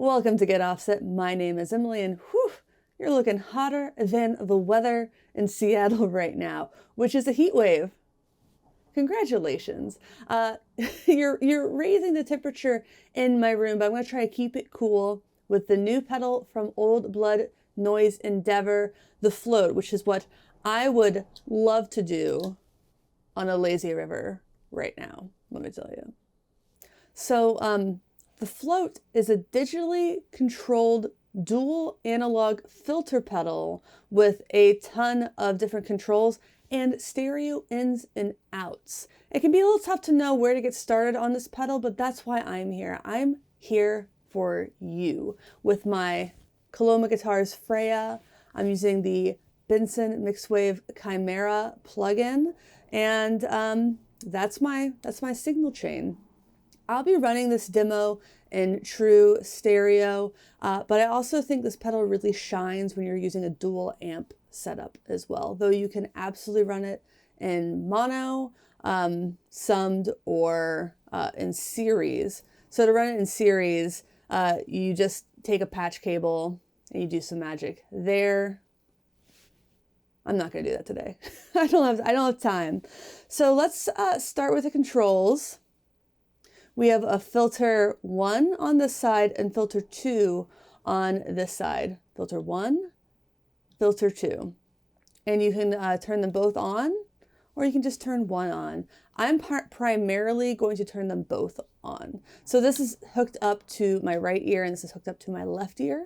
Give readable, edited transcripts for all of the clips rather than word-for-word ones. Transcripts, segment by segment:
Welcome to Get Offset. My name is Emily, and whew, you're looking hotter than the weather in Seattle right now, which is a heat wave. Congratulations. You're raising the temperature in my room, but I'm going to try to keep it cool with the new pedal from Old Blood Noise Endeavor, the Float, which is what I would love to do on a lazy river right now, let me tell you. So the Float is a digitally controlled dual analog filter pedal with a ton of different controls and stereo ins and outs. It can be a little tough to know where to get started on this pedal, but that's why I'm here. I'm here for you with my Coloma Guitars Freya. I'm using the Benson Mixwave Chimera plugin, and that's my signal chain. I'll be running this demo in true stereo, but I also think this pedal really shines when you're using a dual amp setup as well, though you can absolutely run it in mono, summed, or in series. So to run it in series, you just take a patch cable and you do some magic there. I'm not going to do that today. I don't have time. So let's start with the controls. We have a filter 1 on this side and filter 2 on this side. Filter 1, filter 2. And you can turn them both on, or you can just turn one on. I'm primarily going to turn them both on. So this is hooked up to my right ear and this is hooked up to my left ear.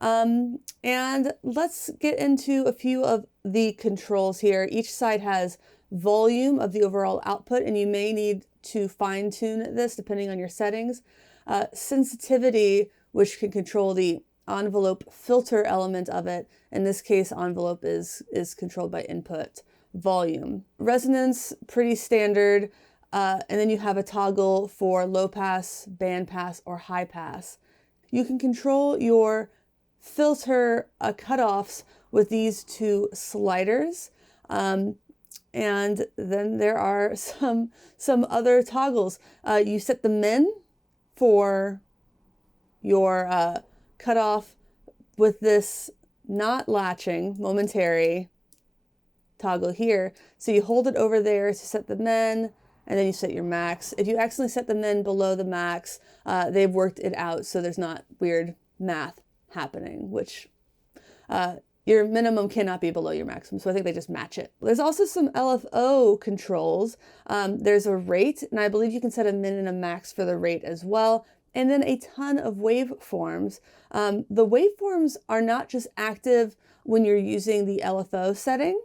And let's get into a few of the controls here. Each side has volume of the overall output, and you may need to fine tune this depending on your settings. Sensitivity, which can control the envelope filter element of it. In this case, envelope is controlled by input volume. Resonance, pretty standard. And then you have a toggle for low pass, band pass, or high pass. You can control your filter cutoffs with these two sliders. And then there are some other toggles. You set the min for your cutoff with this not latching momentary toggle here. So you hold it over there to set the min, and then you set your max. If you accidentally set the min below the max, they've worked it out so there's not weird math happening, which your minimum cannot be below your maximum, so I think they just match it. There's also some LFO controls. There's a rate, and I believe you can set a min and a max for the rate as well. And then a ton of waveforms. The waveforms are not just active when you're using the LFO setting.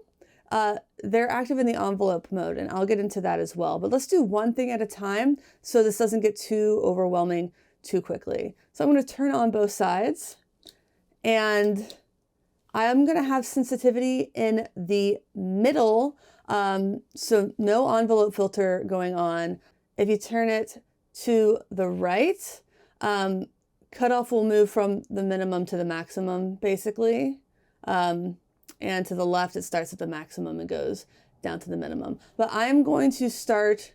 They're active in the envelope mode, and I'll get into that as well. But let's do one thing at a time so this doesn't get too overwhelming too quickly. So I'm going to turn on both sides, and I'm going to have sensitivity in the middle, so no envelope filter going on. If you turn it to the right, cutoff will move from the minimum to the maximum, basically. And to the left, it starts at the maximum and goes down to the minimum. But I'm going to start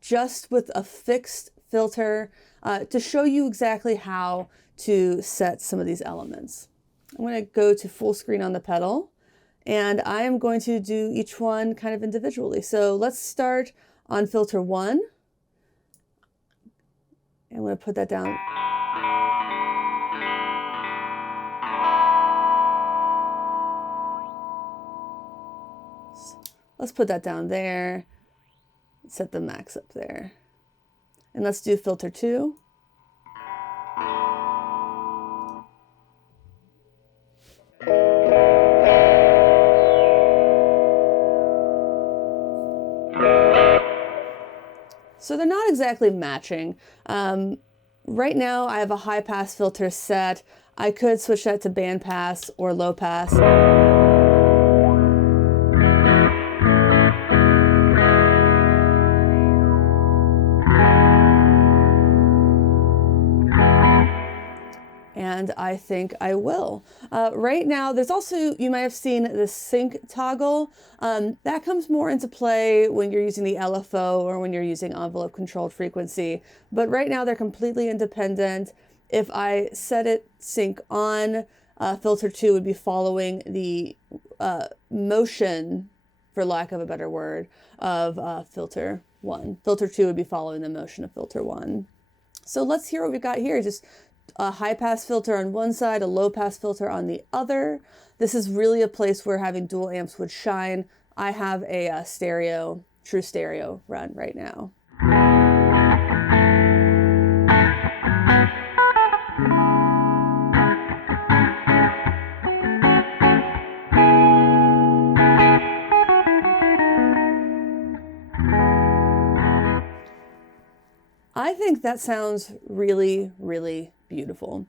just with a fixed filter to show you exactly how to set some of these elements. I'm going to go to full screen on the pedal, and I am going to do each one kind of individually. So let's start on filter 1. I'm going to put that down. Let's put that down there. Set the max up there. And let's do filter 2. So they're not exactly matching. Right now I have a high pass filter set. I could switch that to band pass or low pass. And I think I will. Right now, there's also, you might have seen the sync toggle. That comes more into play when you're using the LFO or when you're using envelope controlled frequency. But right now they're completely independent. If I set it sync on, filter 2 would be following the motion, for lack of a better word, of filter 1. Filter 2 would be following the motion of filter 1. So let's hear what we've got here. Just a high pass filter on one side, a low pass filter on the other. This is really a place where having dual amps would shine. I have a stereo, true stereo run right now. I think that sounds really, really beautiful.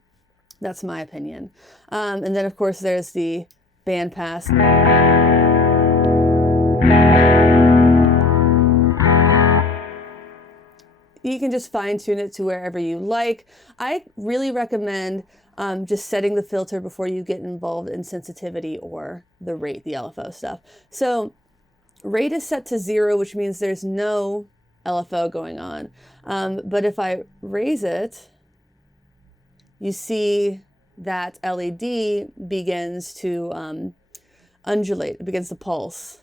That's my opinion. And then of course there's the band pass. You can just fine tune it to wherever you like. I really recommend just setting the filter before you get involved in sensitivity or the rate, the LFO stuff. So rate is set to 0, which means there's no LFO going on. But if I raise it, you see that LED begins to undulate, it begins to pulse.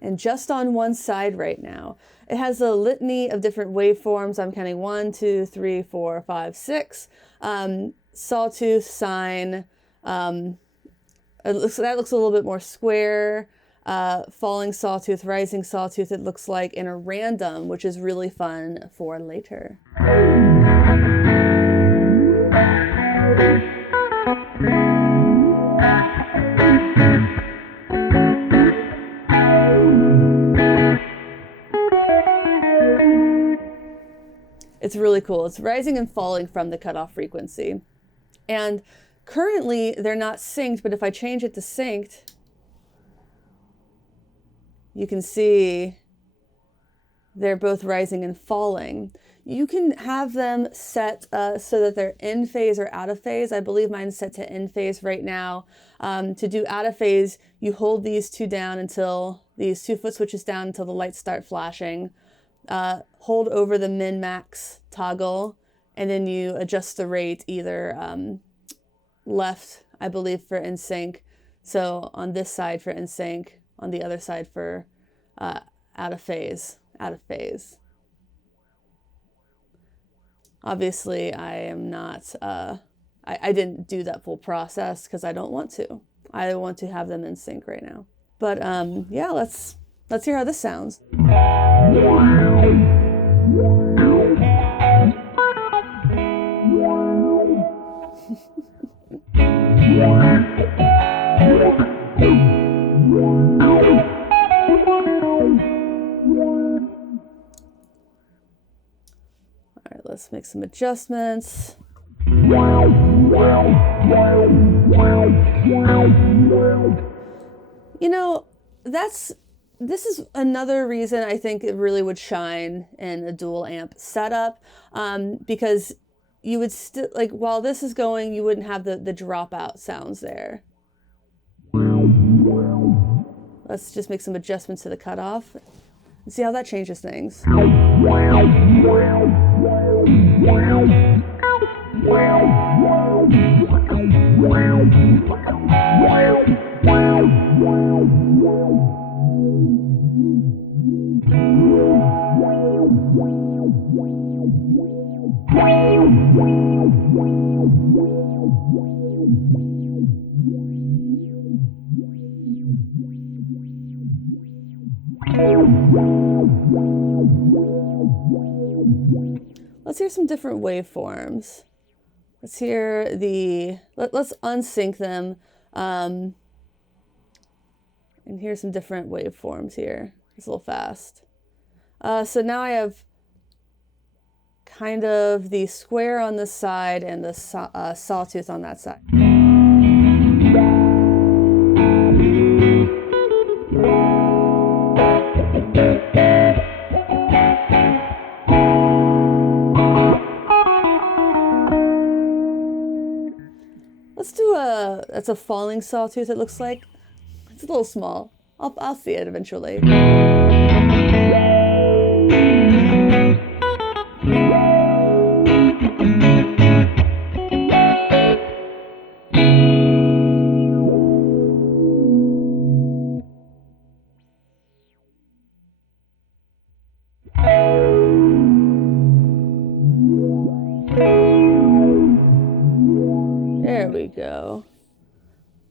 And just on one side right now, it has a litany of different waveforms. I'm counting 1, 2, 3, 4, 5, 6. Sawtooth, sine. That looks a little bit more square. Falling sawtooth, rising sawtooth, it looks like, in a random, which is really fun for later. It's really cool. It's rising and falling from the cutoff frequency. And currently they're not synced, but if I change it to synced, you can see they're both rising and falling. You can have them set so that they're in phase or out of phase. I believe mine's set to in phase right now. To do out of phase, you hold these two down until these 2 foot switches down until the lights start flashing. Hold over the min-max toggle, and then you adjust the rate either left, I believe, for in sync. So on this side for in sync, on the other side for out of phase. Obviously, I am not, I didn't do that full process because I don't want to. I want to have them in sync right now. But yeah, let's hear how this sounds. All right, let's make some adjustments. You know, this is another reason I think it really would shine in a dual amp setup, because you would still, like, while this is going, you wouldn't have the dropout sounds there. Let's just make some adjustments to the cutoff and see how that changes things. Let's hear some different waveforms. Let's hear let's unsync them, and hear some different waveforms here. It's a little fast. So now I have kind of the square on this side and the sawtooth on that side. Let's do that's a falling sawtooth, it looks like. It's a little small. I'll see it eventually.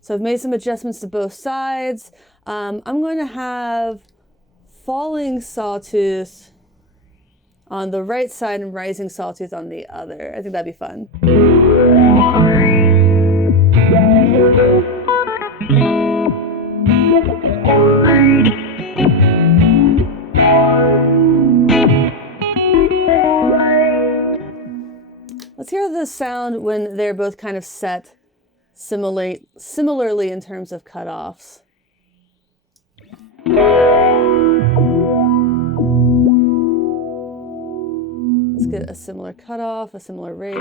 So I've made some adjustments to both sides. I'm going to have falling sawtooth on the right side and rising sawtooth on the other. I think that'd be fun. Let's hear the sound when they're both kind of set similarly in terms of cutoffs. Let's get a similar cutoff, a similar rate.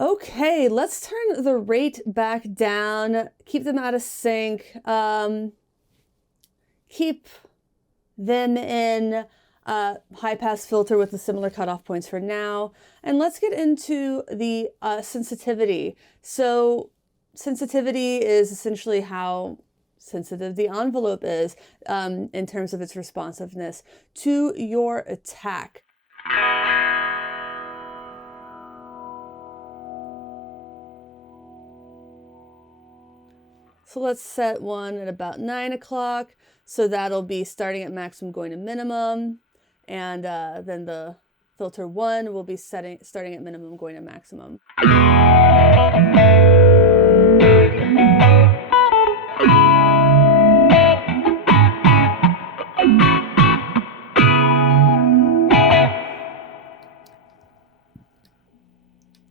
Okay, let's turn the rate back down, keep them out of sync, keep them in high pass filter with the similar cutoff points for now. And let's get into the sensitivity. So sensitivity is essentially how sensitive the envelope is in terms of its responsiveness to your attack. So let's set one at about 9 o'clock. So that'll be starting at maximum going to minimum. And then the filter 1 will be starting at minimum going to maximum.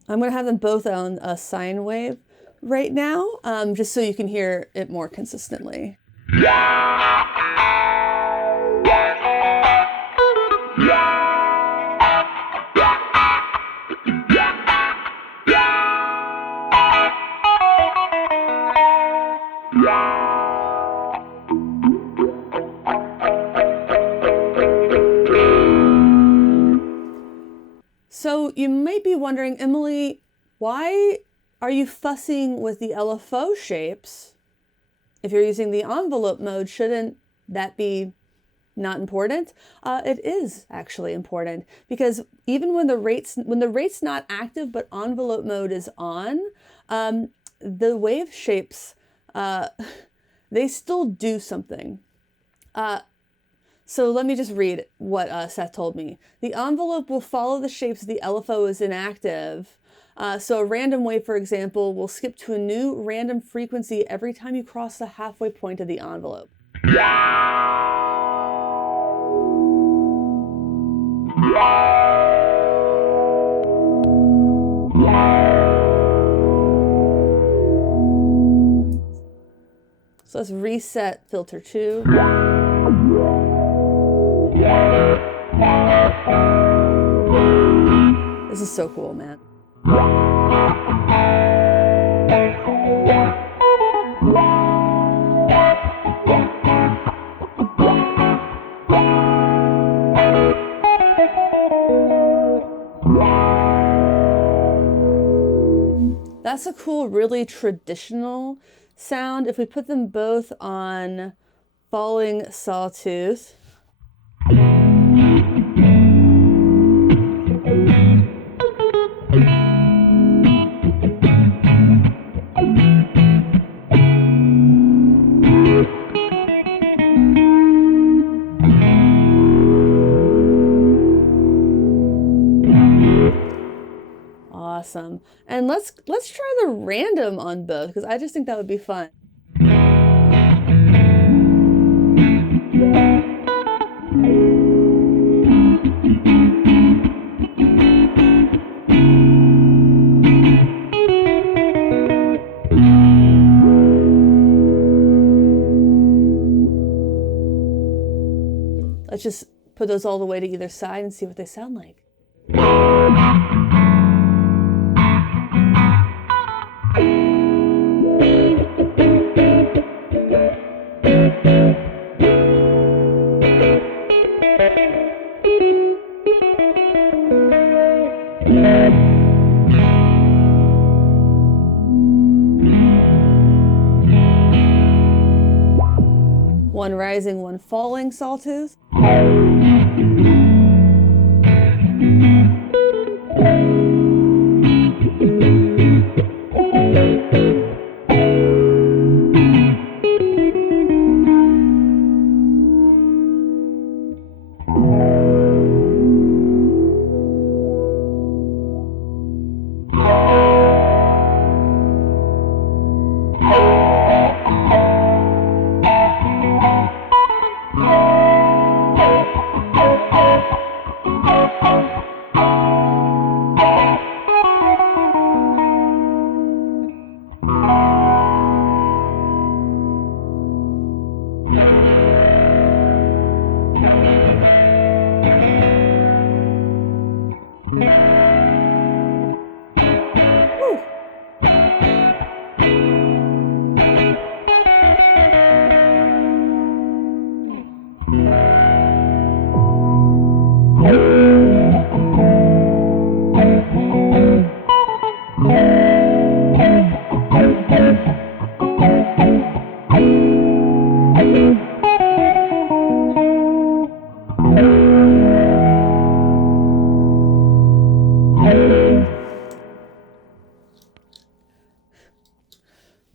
I'm going to have them both on a sine wave right now, just so you can hear it more consistently. So you might be wondering, Emily, why are you fussing with the LFO shapes? If you're using the envelope mode, shouldn't that be not important? It is actually important, because even when the rate's not active but envelope mode is on, the wave shapes, they still do something. So let me just read what Seth told me. The envelope will follow the shapes the LFO is inactive. So a random wave, for example, will skip to a new random frequency every time you cross the halfway point of the envelope. So let's reset filter 2. This is so cool, man. That's a cool, really traditional sound. If we put them both on falling sawtooth, awesome. And let's try the random on both, because I just think that would be fun. Let's just put those all the way to either side and see what they sound like. One rising, one falling sawtooth.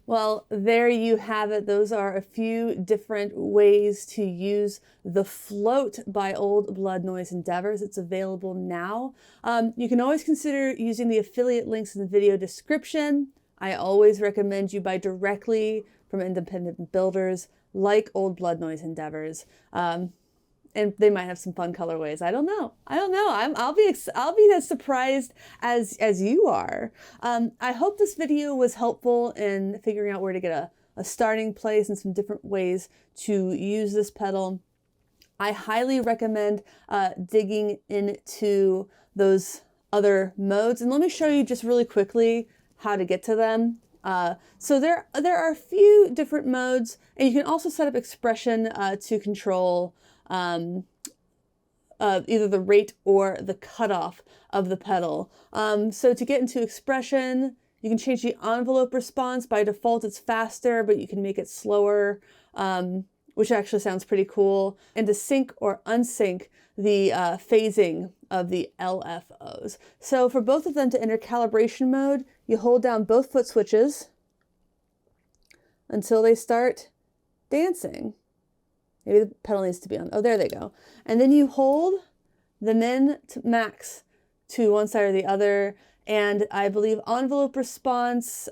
Well, there you have it. Those are a few different ways to use the Float by Old Blood Noise Endeavors. It's available now. You can always consider using the affiliate links in the video description. I always recommend you buy directly from independent builders like Old Blood Noise Endeavors. And they might have some fun colorways. I don't know. I'll be as surprised as you are. I hope this video was helpful in figuring out where to get a starting place and some different ways to use this pedal. I highly recommend digging into those other modes. And let me show you just really quickly how to get to them. So there are a few different modes, and you can also set up expression to control either the rate or the cutoff of the pedal. So to get into expression, you can change the envelope response. By default, it's faster, but you can make it slower, which actually sounds pretty cool. And to sync or unsync the phasing of the LFOs. So for both of them to enter calibration mode, you hold down both foot switches until they start dancing. Maybe the pedal needs to be on. Oh, there they go. And then you hold the min to max to one side or the other. And I believe envelope response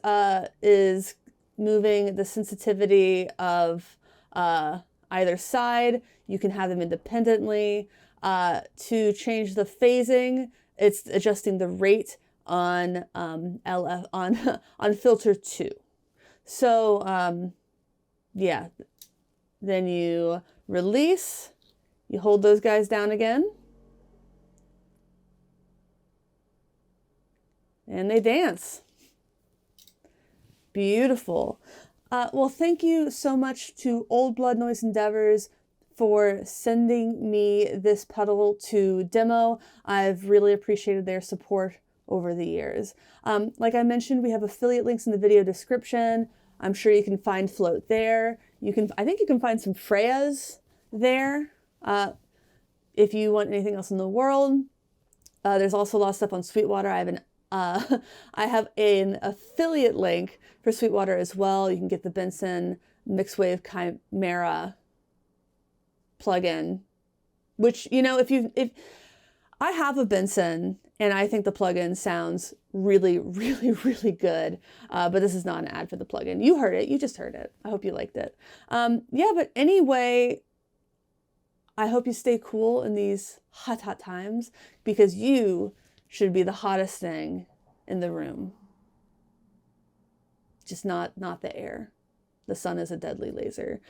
is moving the sensitivity of either side. You can have them independently. To change the phasing, it's adjusting the rate on on filter 2. So yeah. Then you release, you hold those guys down again, and they dance. Beautiful. Well, thank you so much to Old Blood Noise Endeavors for sending me this pedal to demo. I've really appreciated their support over the years. Like I mentioned, we have affiliate links in the video description. I'm sure you can find Float there. I think you can find some Freyas there. If you want anything else in the world, there's also a lot of stuff on Sweetwater. I have an affiliate link for Sweetwater as well. You can get the Benson Mixwave Chimera plugin, which, you know, if I have a Benson and I think the plugin sounds really, really, really good. But this is not an ad for the plugin. You heard it. You just heard it. I hope you liked it. Yeah, but anyway, I hope you stay cool in these hot, hot times, because you should be the hottest thing in the room. Just not the air. The sun is a deadly laser.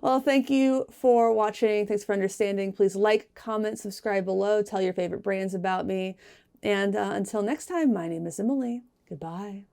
Well, thank you for watching. Thanks for understanding. Please like, comment, subscribe below. Tell your favorite brands about me. And until next time, my name is Emily. Goodbye.